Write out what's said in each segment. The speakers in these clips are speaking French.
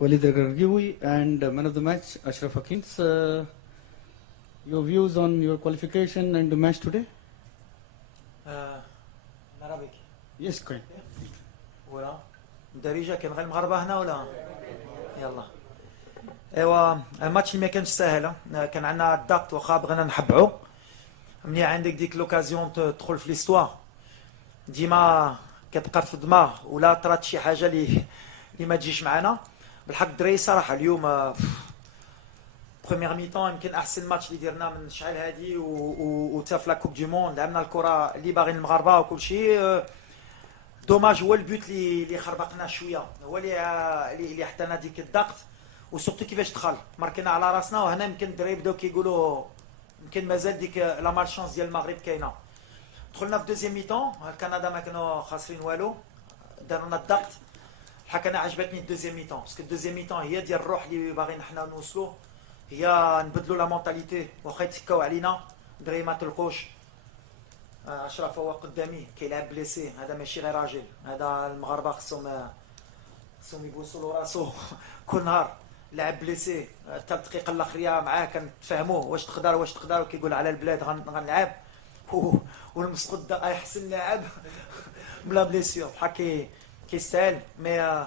Walid Al-Gargioui, and man of the match, Ashraf Hakins. Your views on your qualification and the match today? Arabic. Yes, correct. ولا الدارجه كاين غير المغاربه هنا ولا يلا ايوا الماتش اللي ما كانش ساهل كان عندنا الضغط واخا بغينا نحبعو منيح عندك ديك لوكازيون تدخل في ليستوار ديما كتبقى في الدماغ ولا طرات شي حاجه اللي ما تجيش معنا بالحق الدراري صراحه اليوم بروميير ميطون يمكن احسن ماتش اللي درنا من شحال هادي وتا في لا كوب دي موند لعبنا الكره اللي باغيين المغاربه وكل شيء دوماج هو البوت اللي خربقنا شويه هو اللي حطينا ديك الضغط وسورتو كيفاش دخل ماركينا على راسنا وهنا يمكن الدراري بداو كيقولوا يمكن مازال ديك لا مالشونس ديال المغرب كاينه دخلنا في دوزيام ميطون كندا ما كانوا خاسرين والو دارنا الضغط بحال انا عجبتني الدوزيام ميطون باسكو الدوزيام ميطون هي ديال الروح اللي باغيين حنا نوصلوا هي نبدلوا لا مونتاليتي واخا يتكاو علينا الدراري ما تلقوش اشرف هو قدامي كيلعب بليسي هذا ماشي غير راجل هذا المغاربه خصهم يبوسوا له راسو كل نهار لعب بليسي حتى الدقيقه الاخريه معاه كنتفاهموه واش تقدر وكيقول على البلاد غنلعب والمسقط دا احسن لاعب بلا بليسيور بحال كيستاهل مي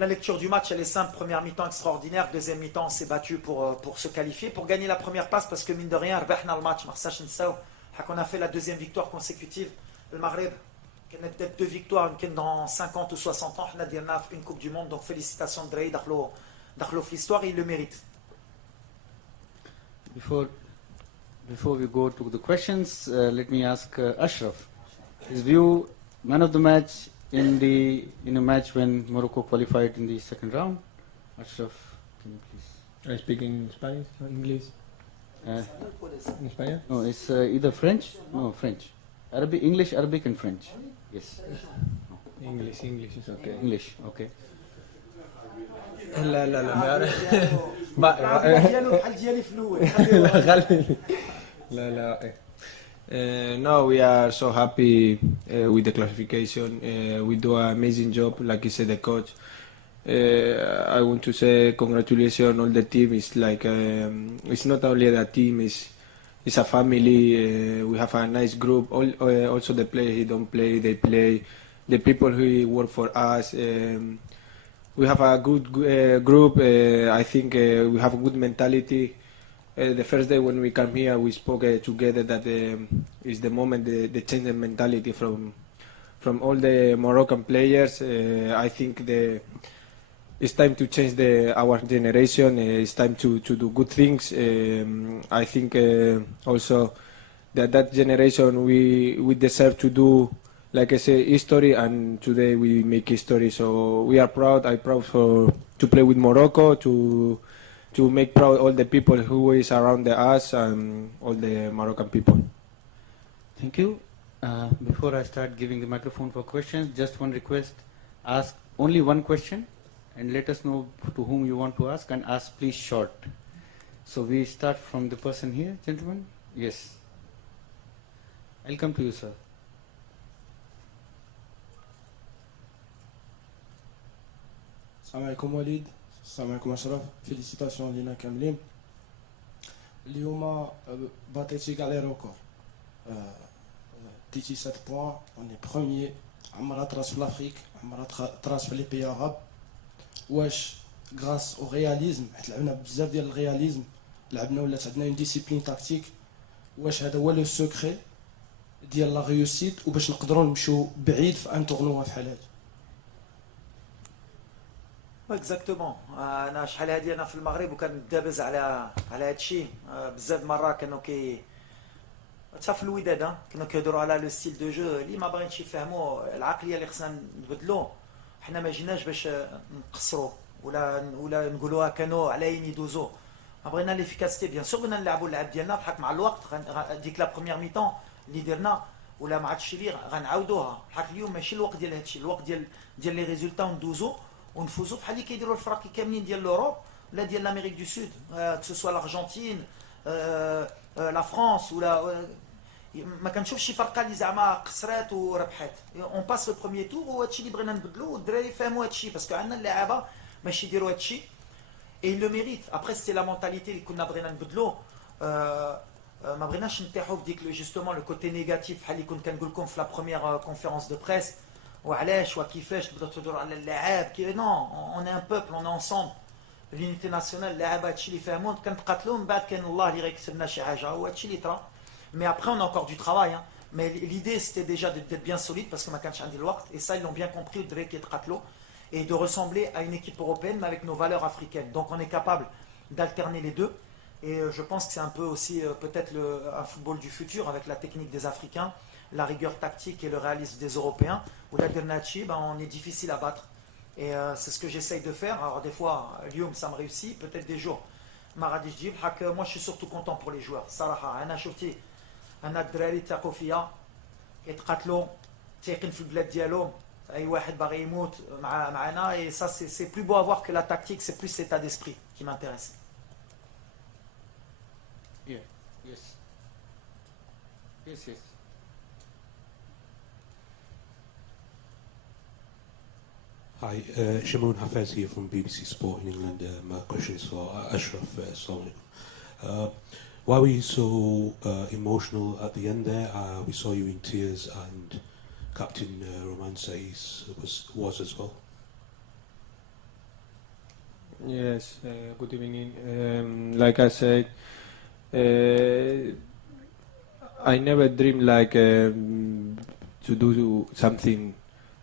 La lecture du match, elle est simple. Première mi-temps extraordinaire. Deuxième mi-temps, on s'est battu pour se qualifier, pour gagner la première place, parce que mine de rien, ربحنا الماتش ما خصناش نساو. On a fait la deuxième victoire consécutive. Le Maghreb, كانت peut-être 2 victoires يمكن dans 50 ou 60 ans. حنا ديرنا في une coupe du monde. Donc félicitations الدراري دخلوا في l'histoire et ils le méritent. Before we go to the questions, let me ask Ashraf his view, man of the match in a match when Morocco qualified in the second round. Ashraf, can you please? I speak in Spanish or English? In Spanish? No, it's either French. No, French. Arabic, English, Arabic, and French. Yes. English is okay. English, okay. لا بحال ديالي في الاول. لا. No, we are so happy with the classification. We do an amazing job, like you said, the coach. I want to say congratulations all the team. It's like it's not only the team, it's a family. We have a nice group. Also the players who don't play, they play. The people who work for us. We have a good group. I think we have a good mentality. The first day when we come here, we spoke together that is the moment the change in mentality from all the Moroccan players. I think it's time to change our generation. It's time to do good things. I think also that generation we deserve to do, like I say, history, and today we make history. So we are proud. I'm proud to play with Morocco, to make proud all the people who is around us and all the Moroccan people. Thank you. Before I start giving the microphone for questions, just one request: ask only one question, and let us know to whom you want to ask, and ask please short. So we start from the person here, gentlemen. Yes. I'll come to you, sir. السلام عليكم وليد السلام عليكم اشرف فيليسيتاسيون لينا كاملين اليوم باتيتي كاع لي روكور ديتي 7 بوان اوني بروميي عمرها تراس في لافريك عمرها تراس في لي بي عرب واش غراس او رياليزم حيت لعبنا بزاف ديال الرياليزم لعبنا ولات عندنا اون ديسيبلين تاكتيك واش هذا هو لو سوكري ديال لا ريوسيت وباش نقدروا نمشيو بعيد في ان تورنوا بحال هذا اكزاكتومون انا شحال هادي انا في المغرب وكندابز على هادشي بزاف مرات كانوا حتى في الوداد كانوا كيهضروا على لو ستيل دو جو اللي ما باغينش يفهموا العقليه اللي خصنا نبدلو حنا ما جيناش باش نقصروا ولا نقولوها كانوا على ين يدوزو بغينا ليفيكاسيتي بيان سور بغينا نلعبوا اللعب ديالنا بحال مع الوقت ديك لا بروميير ميطون اللي درنا ولا مع هادشي اللي غنعاودوها بحال اليوم ماشي الوقت ديال هادشي الوقت ديال لي ريزولتا وندوزو ونفوزوا بحال اللي كيديروا الفرق كاملين ديال لوروب ولا ديال لامريك دو سود كو سوا لارجنتين لا فرانس ولا ما كنشوفش شي فرقه اللي زعما قصرات وربحات اون باس لو بروميير تور وهادشي اللي بغينا نبدلو والدراري فهموا هادشي باسكو عندنا اللعابه ماشي يديروا هادشي. Et il le mérite. Après, c'est la mentalité اللي كنا بغينا نبدلو. ما بغيناش نتاحوا في ديك justement le côté négatif بحال اللي كنت كنقول لكم في la première conférence de presse. وعلاش وكيفاش تبدا تهضر على اللاعب non, on est un peuple, on est ensemble. L'unité nationale, اللاعب هادشي اللي فهموه كنتقاتلوا من بعد كان الله اللي غيكتب لنا شي حاجه وهادشي اللي طرا. Mais après, on a encore du travail. Hein. Mais l'idée, c'était déjà d'être bien solide parce que ma canne le waqt. Et ça, ils l'ont bien compris, et de ressembler à une équipe européenne, mais avec nos valeurs africaines. Donc, on est capable d'alterner les deux. Et je pense que c'est un peu aussi peut-être un football du futur avec la technique des Africains, la rigueur tactique et le réalisme des Européens. Où la Dernachi, on est difficile à battre. Et c'est ce que j'essaye de faire. Alors, des fois, Lyon, ça me réussit. Peut-être des jours. Maradi Jib, moi, je suis surtout content pour les joueurs. Saraha, Anna Chouti. انا الدراري تاقوا فيا يتقاتلوا تايقين في البلاد ديالهم اي واحد باغي يموت معنا et ça c'est plus beau à voir que la tactique, c'est plus l'état d'esprit qui m'intéresse. Yeah. Yes. Yes, yes. Hi, Shimon Hafez here from BBC Sport in England. My question is for Ashraf. Why were you so emotional at the end there? We saw you in tears, and Captain Roman Saiz was as well. Yes, good evening. Like I said, I never dreamed like to do something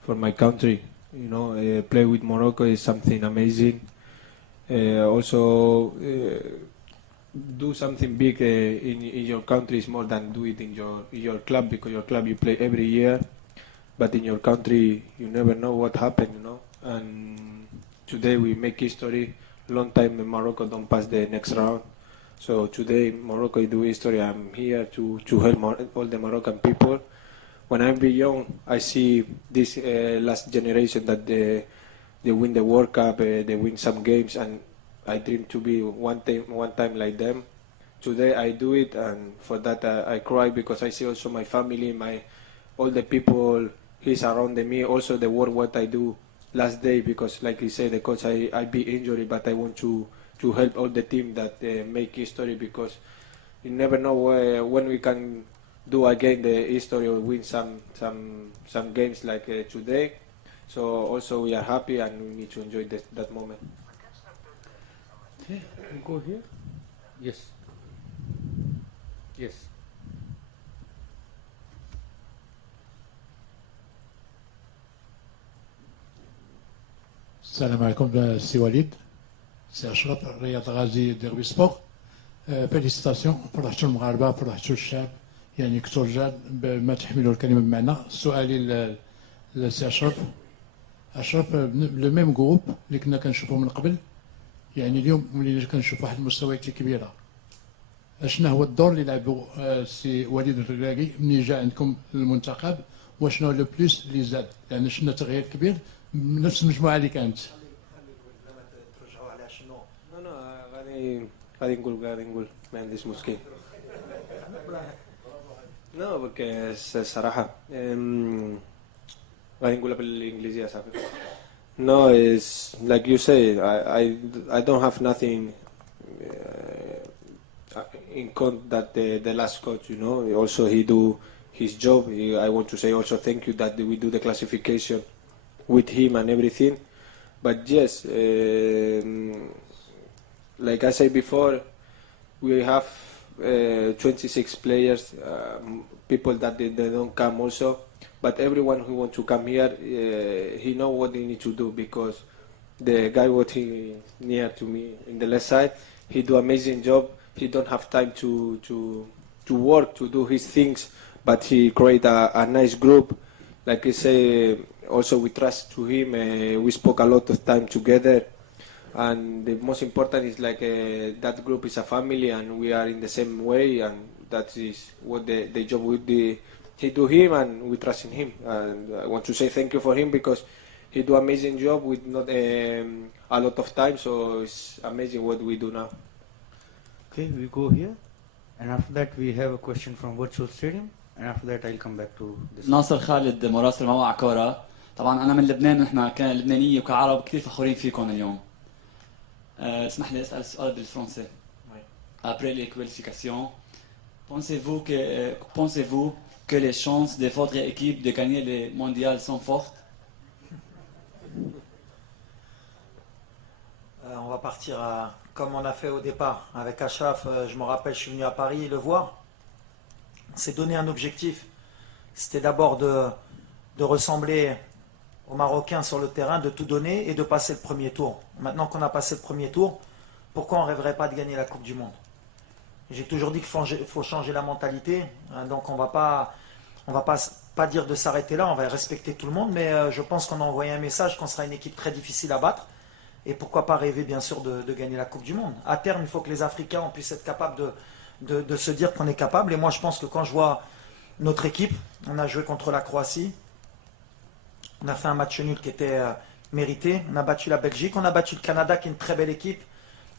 for my country. You know, play with Morocco is something amazing. Also, do something big in your country is more than do it in your club, because your club you play every year, but in your country you never know what happened, you know. And today we make history. Long time Morocco don't pass the next round, so today Morocco do history. I'm here to help all the Moroccan people. When I be young, I see this last generation that they win the World Cup, they win some games, and I dream to be one time like them. Today I do it, and for that I cry, because I see also my family, all the people who's around me, also the work what I do last day, because like you say, the coach, I be injured, but I want to help all the team that make history, because you never know when we can do again the history or win some games like today. So also we are happy, and we need to enjoy that moment. Okay, go here. Yes. Yes. السلام عليكم سي وليد سي اشرف رياض غازي ديربي سبور فيليسيتاسيون فرحتوا المغاربه فرحتوا الشعب يعني كنتوا رجال بما تحملوا الكلمه بمعنى. سؤالي لسي اشرف لو ميم جروب اللي كنا كنشوفوا من قبل، يعني اليوم ولينا كنشوف واحد المستويات كبيره، اشنا هو الدور اللي لعبوا سي وليد الركراكي ملي جا عندكم المنتخب، وشنو لو بلوس اللي زاد؟ لان شفنا تغيير كبير نفس المجموعه اللي كانت. ترجعوا على شنو؟ No, غادي نقول ما عنديش مشكل. No, porque الصراحة غادي نقولها بالإنجليزية صافي. No, it's like you say, I don't have nothing in count that the last coach, you know, also he do his job. I want to say also thank you that we do the classification with him and everything. But yes, like I said before, we have 26 players, people that they don't come also. But everyone who wants to come here, he know what they need to do, because the guy what he near to me in the left side, he do amazing job. He don't have time to work, to do his things, but he create a nice group. Like I say, also we trust to him. We spoke a lot of time together, and the most important is like that group is a family, and we are in the same way, and that is what the job would be. He do him, and we trust in him. And I want to say thank you for him, because he do amazing job with not a lot of time. So it's amazing what we do now. Okay, we go here, and after that we have a question from Virtual Stadium, and after that I'll come back to this. ناصر خالد مراسل موقع كورة. طبعا انا من لبنان ونحن كلبنانيه وكعرب كثير فخورين فيكم اليوم. اسمح لي اسال سؤال بالفرنسي. Après les qualifications, pensez-vous que les chances de votre équipe de gagner les mondiales sont fortes? On va partir comme on a fait au départ. Avec Achraf, je me rappelle, je suis venu à Paris le voir. On s'est donné un objectif. C'était d'abord de ressembler aux Marocains sur le terrain, de tout donner et de passer le premier tour. Maintenant qu'on a passé le premier tour, pourquoi on ne rêverait pas de gagner la Coupe du Monde? J'ai toujours dit qu'il faut changer la mentalité. Donc on va pas dire de s'arrêter là, on va respecter tout le monde. Mais je pense qu'on a envoyé un message qu'on sera une équipe très difficile à battre. Et pourquoi pas rêver bien sûr de gagner la Coupe du Monde. À terme, il faut que les Africains on puisse être capables de se dire qu'on est capable. Et moi je pense que quand je vois notre équipe, on a joué contre la Croatie. On a fait un match nul qui était mérité. On a battu la Belgique. On a battu le Canada qui est une très belle équipe.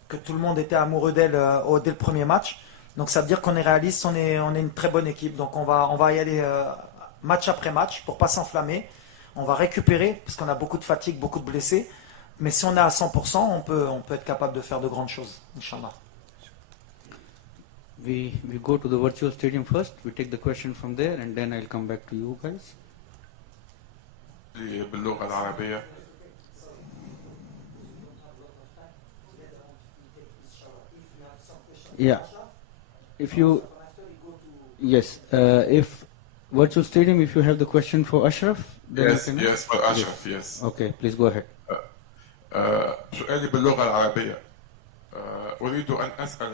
Que tout le monde était amoureux d'elle dès le premier match. Donc ça veut dire qu'on est réaliste, on est une très bonne équipe. Donc on va y aller match après match pour pas s'enflammer. On va récupérer parce qu'on a beaucoup de fatigue, beaucoup de blessés. Mais si on est à 100%, on peut être capable de faire de grandes choses, Inch'Allah. We go to the virtual stadium first. We take the question from there and then I'll come back to you guys. باللغة العربية. Yeah. If you, yes, if virtual stadium, if you have the question for Ashraf, then Yes, you can. yes, for Ashraf, yes. Okay, please go ahead. سؤالي باللغة العربية. أريد أن أسأل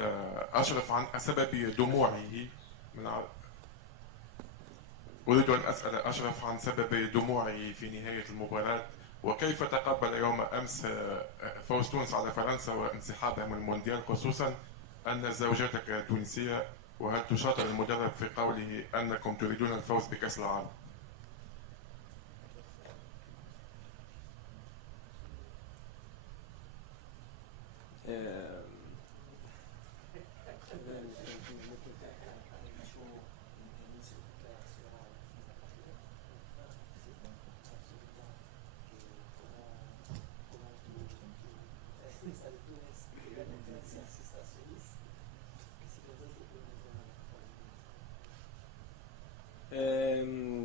أشرف عن سبب دموعه أريد أن أسأل أشرف عن سبب دموعه في نهاية المباراة وكيف تقبل يوم أمس فوز تونس على فرنسا وانسحابها من المونديال خصوصا أن زوجتك تونسية وهل تشاطر المدرب في قوله أنكم تريدون الفوز بكأس العالم؟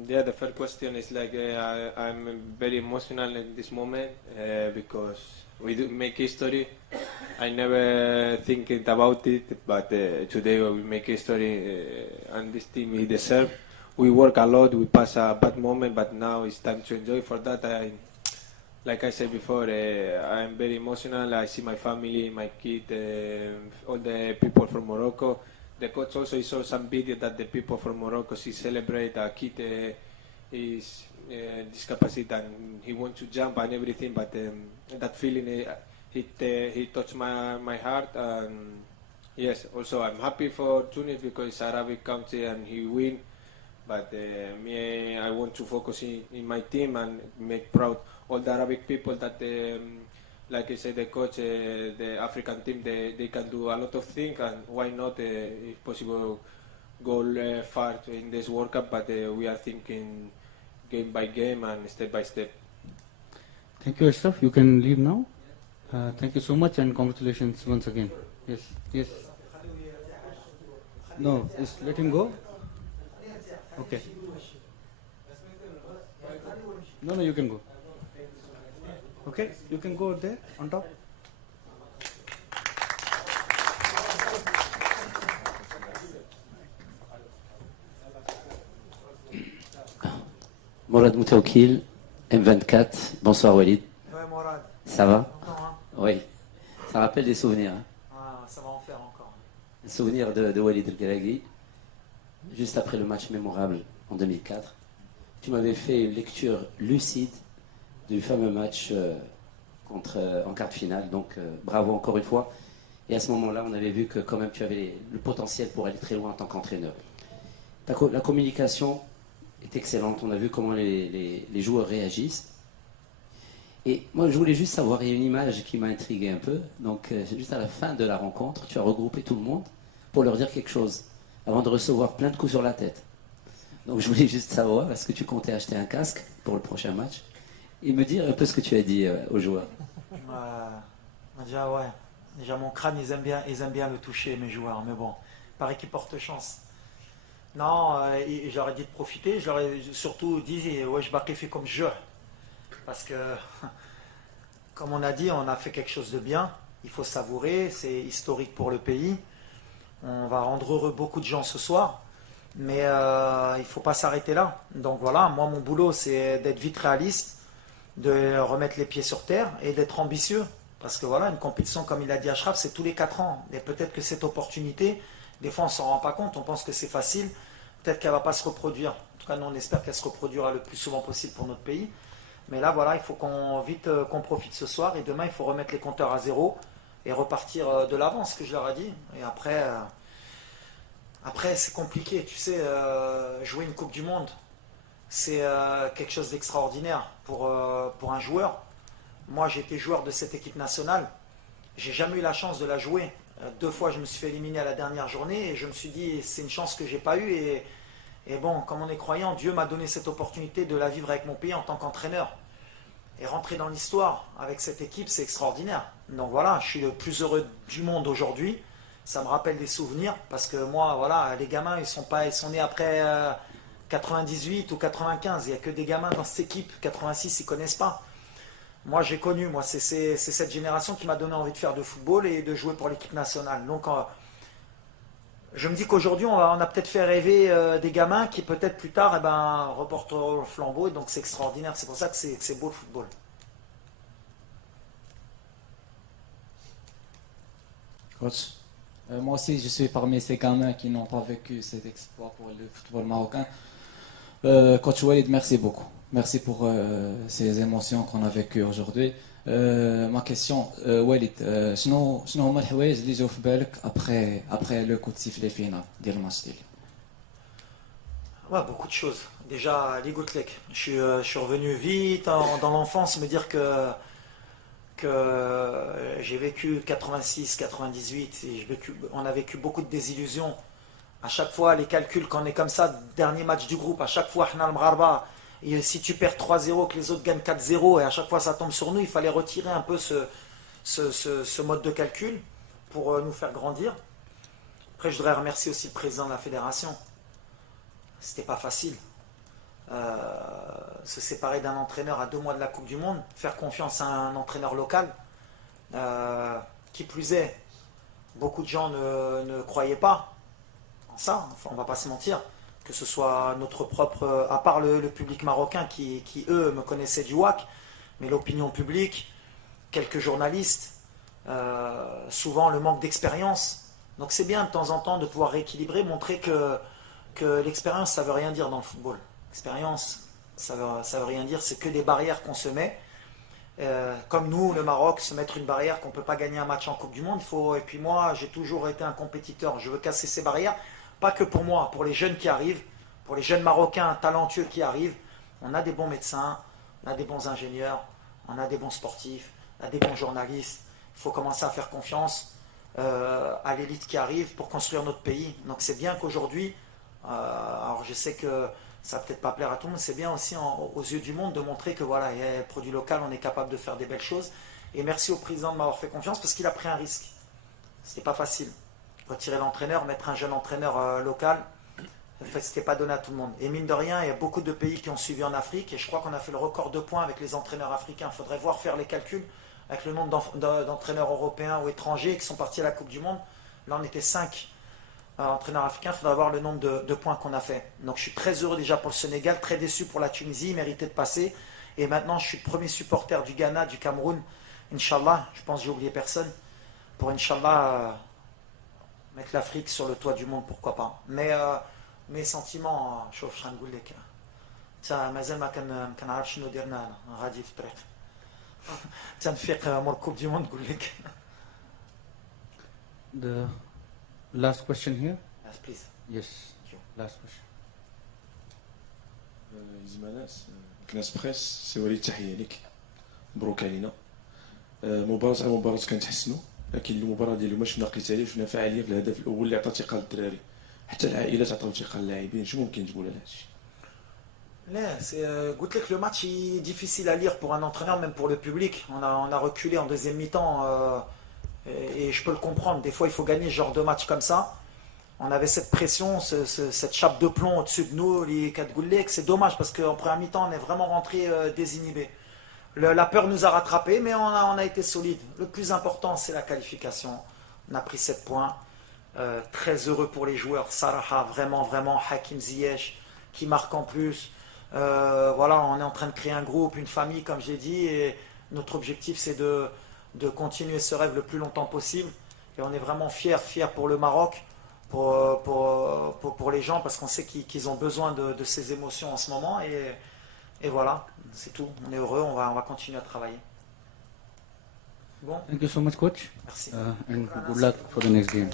Yeah, the first question is like I'm very emotional in this moment because we do make history. I never thinking about it, but today we make history and this team we deserve. We work a lot, we pass a bad moment, but now it's time to enjoy. For that, like I said before, I'm very emotional. I see my family, my kid, all the people from Morocco. The coach also saw some video that the people from Morocco celebrate a kid is discapacited and he wants to jump and everything, but that feeling he touched my heart. And yes, also I'm happy for Tunis because it's Arabic country and he win. But I want to focus in my team and make proud all the Arabic people that. Like I said, the coach, the African team, they can do a lot of things, and why not, if possible, go far in this World Cup, but we are thinking game by game and step by step. Thank you, Ashraf. You can leave now. Thank you so much and congratulations once again. Yes, yes. No, just let him go. Okay. No, you can go. Okay, you can go there on top. Morad Moutaoukil, M24. Bonsoir Walid. Ouais, Morad. Ça va? Encore, hein? Oui. Ça rappelle des souvenirs. Hein? Ah, ça va en faire encore. Des souvenirs de Walid El-Ghalaghi. Juste après le match mémorable en 2004, tu m'avais fait une lecture lucide du fameux match en quart de finale. Donc bravo encore une fois. Et à ce moment-là, on avait vu que quand même tu avais le potentiel pour aller très loin en tant qu'entraîneur. La communication est excellente. On a vu comment les joueurs réagissent. Et moi, je voulais juste savoir, il y a une image qui m'a intrigué un peu. Donc juste à la fin de la rencontre, tu as regroupé tout le monde pour leur dire quelque chose avant de recevoir plein de coups sur la tête. Donc je voulais juste savoir, est-ce que tu comptais acheter un casque pour le prochain match? et me dire un peu ce que tu as dit aux joueurs. Déjà, ouais. Déjà, mon crâne, ils aiment bien le toucher, mes joueurs. Mais bon, paraît qu'ils portent chance. Non, j'aurais dit de profiter. Je leur ai surtout dit, ouais, je baqi comme je. Parce que, comme on a dit, on a fait quelque chose de bien. Il faut savourer. C'est historique pour le pays. On va rendre heureux beaucoup de gens ce soir. Mais il ne faut pas s'arrêter là. Donc voilà, moi, mon boulot, c'est d'être vite réaliste, de remettre les pieds sur terre et d'être ambitieux. Parce que voilà, une compétition, comme il a dit Achraf, c'est tous les 4 ans. Et peut-être que cette opportunité, des fois on ne s'en rend pas compte, on pense que c'est facile, peut-être qu'elle ne va pas se reproduire. En tout cas, nous on espère qu'elle se reproduira le plus souvent possible pour notre pays. Mais là, voilà, il faut qu'on profite ce soir et demain, il faut remettre les compteurs à zéro et repartir de l'avant, ce que je leur ai dit. Et après c'est compliqué, tu sais, jouer une Coupe du Monde, c'est quelque chose d'extraordinaire pour un joueur. Moi, j'ai été joueur de cette équipe nationale. J'ai jamais eu la chance de la jouer. 2 fois, je me suis fait éliminer à la dernière journée et je me suis dit, c'est une chance que j'ai pas eue. Et bon, comme on est croyant, Dieu m'a donné cette opportunité de la vivre avec mon pays en tant qu'entraîneur. Et rentrer dans l'histoire avec cette équipe, c'est extraordinaire. Donc voilà, je suis le plus heureux du monde aujourd'hui. Ça me rappelle des souvenirs parce que moi, voilà, les gamins, ils sont nés après 98 ou 95. Il n'y a que des gamins dans cette équipe. 86, ils connaissent pas. Moi, j'ai connu, c'est cette génération qui m'a donné envie de faire de football et de jouer pour l'équipe nationale. Donc, je me dis qu'aujourd'hui, on a peut-être fait rêver des gamins qui, peut-être plus tard, reporteront le flambeau. Et donc, c'est extraordinaire. C'est pour ça que c'est beau le football. Coach, moi aussi, je suis parmi ces gamins qui n'ont pas vécu cet exploit pour le football marocain. Coach Walid, merci beaucoup. Merci pour ces émotions qu'on a vécues aujourd'hui. Ma question, Walid, شنو هما الحوايج اللي جاو في بالك après le coup de sifflet final ديال الماتش ديال Ouais, beaucoup de choses. Déjà, les Goutlek. Je suis revenu vite dans l'enfance, me dire que j'ai vécu 86, 98, et on a vécu beaucoup de désillusions. À chaque fois, les calculs, quand on est comme ça, dernier match du groupe, à chaque fois, et si tu perds 3-0, que les autres gagnent 4-0, et à chaque fois ça tombe sur nous, il fallait retirer un peu ce mode de calcul pour nous faire grandir. Après, je voudrais remercier aussi le président de la fédération. C'était pas facile. Se séparer d'un entraîneur à 2 mois de la Coupe du Monde, faire confiance à un entraîneur local, qui plus est, beaucoup de gens ne croyaient pas en ça, enfin, on va pas se mentir, que ce soit notre propre, à part le public marocain qui eux me connaissaient du WAC, mais l'opinion publique, quelques journalistes, souvent le manque d'expérience. Donc c'est bien de temps en temps de pouvoir rééquilibrer, montrer que l'expérience ça veut rien dire dans le football. L'expérience ça veut rien dire, c'est que des barrières qu'on se met. Comme nous, le Maroc, se mettre une barrière qu'on ne peut pas gagner un match en Coupe du Monde, et puis moi j'ai toujours été un compétiteur, je veux casser ces barrières, pas que pour moi, pour les jeunes qui arrivent, pour les jeunes Marocains talentueux qui arrivent. On a des bons médecins, on a des bons ingénieurs, on a des bons sportifs, on a des bons journalistes. Il faut commencer à faire confiance à l'élite qui arrive pour construire notre pays. Donc c'est bien qu'aujourd'hui, alors je sais que ça va peut-être pas plaire à tout le monde, c'est bien aussi aux yeux du monde de montrer que voilà, il y a un produit local, on est capable de faire des belles choses. Et merci au président de m'avoir fait confiance parce qu'il a pris un risque. C'était pas facile. Retirer l'entraîneur, mettre un jeune entraîneur local, en fait, c'était pas donné à tout le monde. Et mine de rien, il y a beaucoup de pays qui ont suivi en Afrique et je crois qu'on a fait le record de points avec les entraîneurs africains. Il faudrait voir faire les calculs avec le nombre d'entraîneurs européens ou étrangers qui sont partis à la Coupe du Monde. Là, on était 5 entraîneurs africains. Il faudrait voir le nombre de points qu'on a fait. Donc, je suis très heureux déjà pour le Sénégal, très déçu pour la Tunisie, il méritait de passer. Et maintenant, je suis le premier supporter du Ghana, du Cameroun. Inch'Allah, je pense que j'ai oublié personne. Pour Inch'Allah, mettre l'Afrique sur le toit du monde, pourquoi pas. Mais mes sentiments, شوف شحال نقول لك مازال ما كنعرف شنو درنا غادي في الطريق تنفيق مور كوب دي موند نقول لك. The last question here. Yes, please. Yes, last question. زمانات كلاس بريس سي وليد تحيه لك مبروك علينا مباراة على مباراة كنتحسنوا لكن المباراة ديال اليوم شفنا قتاليه شفنا فعاليه في الهدف الاول اللي عطى ثقه للدراري حتى العائلات عطاو ثقه للاعبين شنو ممكن تقول على هادشي Goûte que le match est difficile à lire pour un entraîneur, même pour le public. On a reculé en deuxième mi-temps et je peux le comprendre. Des fois, il faut gagner ce genre de match comme ça. On avait cette pression, cette chape de plomb au-dessus de nous, les 4 goulets. C'est dommage parce qu'en première mi-temps, on est vraiment rentré désinhibé. La peur nous a rattrapés, mais on a été solide. Le plus important, c'est la qualification. On a pris 7 points. Très heureux pour les joueurs. Saraha, vraiment, vraiment. Hakim Ziyech, qui marque en plus. Voilà, on est en train de créer un groupe, une famille, comme j'ai dit. Et notre objectif, c'est de continuer ce rêve le plus longtemps possible. Et on est vraiment fiers pour le Maroc, pour les gens, parce qu'on sait qu'ils ont besoin de ces émotions en ce moment. Et voilà, c'est tout. On est heureux, on va continuer à travailler. Bon. Thank you so much, coach. Merci. And good luck for the next game.